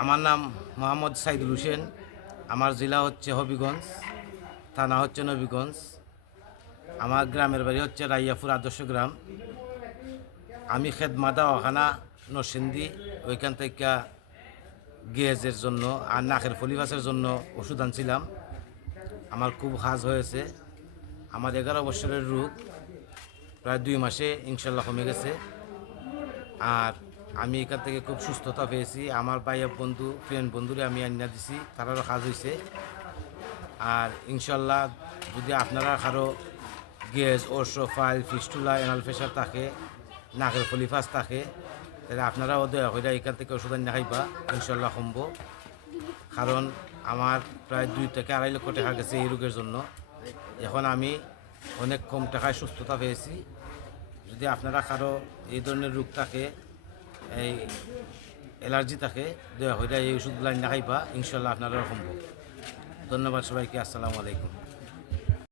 আমার নাম মোহাম্মদ সাইদুল হোসেন। আমার জেলা হচ্ছে হবিগঞ্জ, থানা হচ্ছে নবীগঞ্জ। আমার গ্রামের বাড়ি হচ্ছে রাইয়াপুর আদর্শ গ্রাম। আমি খেদমাদা ওখানা নরসিংদী, ওইখান থেকে গ্যাসের জন্য আর নাকের ফলিফাসের জন্য ওষুধ আনছিলাম। আমার খুব হাজ হয়েছে। আমার 11 বছরের রোগ প্রায় 2 মাসে ইনশাল্লাহ কমে গেছে। আর আমি এখান থেকে খুব সুস্থতা পেয়েছি। আমার ভাইয়ের বন্ধু, ফ্রেন্ড বন্ধুরে আমি আনিয়া দিছি, তারারও কাজ হয়েছে। আর ইনশাল্লাহ যদি আপনারা কারো গ্যাস, ওরসোফাইল, ফিস্টুলা, এনাল প্রেশার থাকে, নাকের ফলিফাস থাকে, তাহলে আপনারাও দয়া করে এখান থেকে ওষুধ আনিয়া খাইবা, ইনশাল্লাহ কমবো। কারণ আমার প্রায় 2 থেকে 2.5 লক্ষ টাকা গেছে এই রোগের জন্য। এখন আমি অনেক কম টাকায় সুস্থতা পেয়েছি। যদি আপনারা কারো এই ধরনের রোগ থাকে, এই অ্যালার্জি থাকে, দয়া করে এই ওষুধগুলো আনিয়া খাইবা, ইনশাল্লাহ আপনারা কমবো। ধন্যবাদ সবাইকে। আসসালামু আলাইকুম।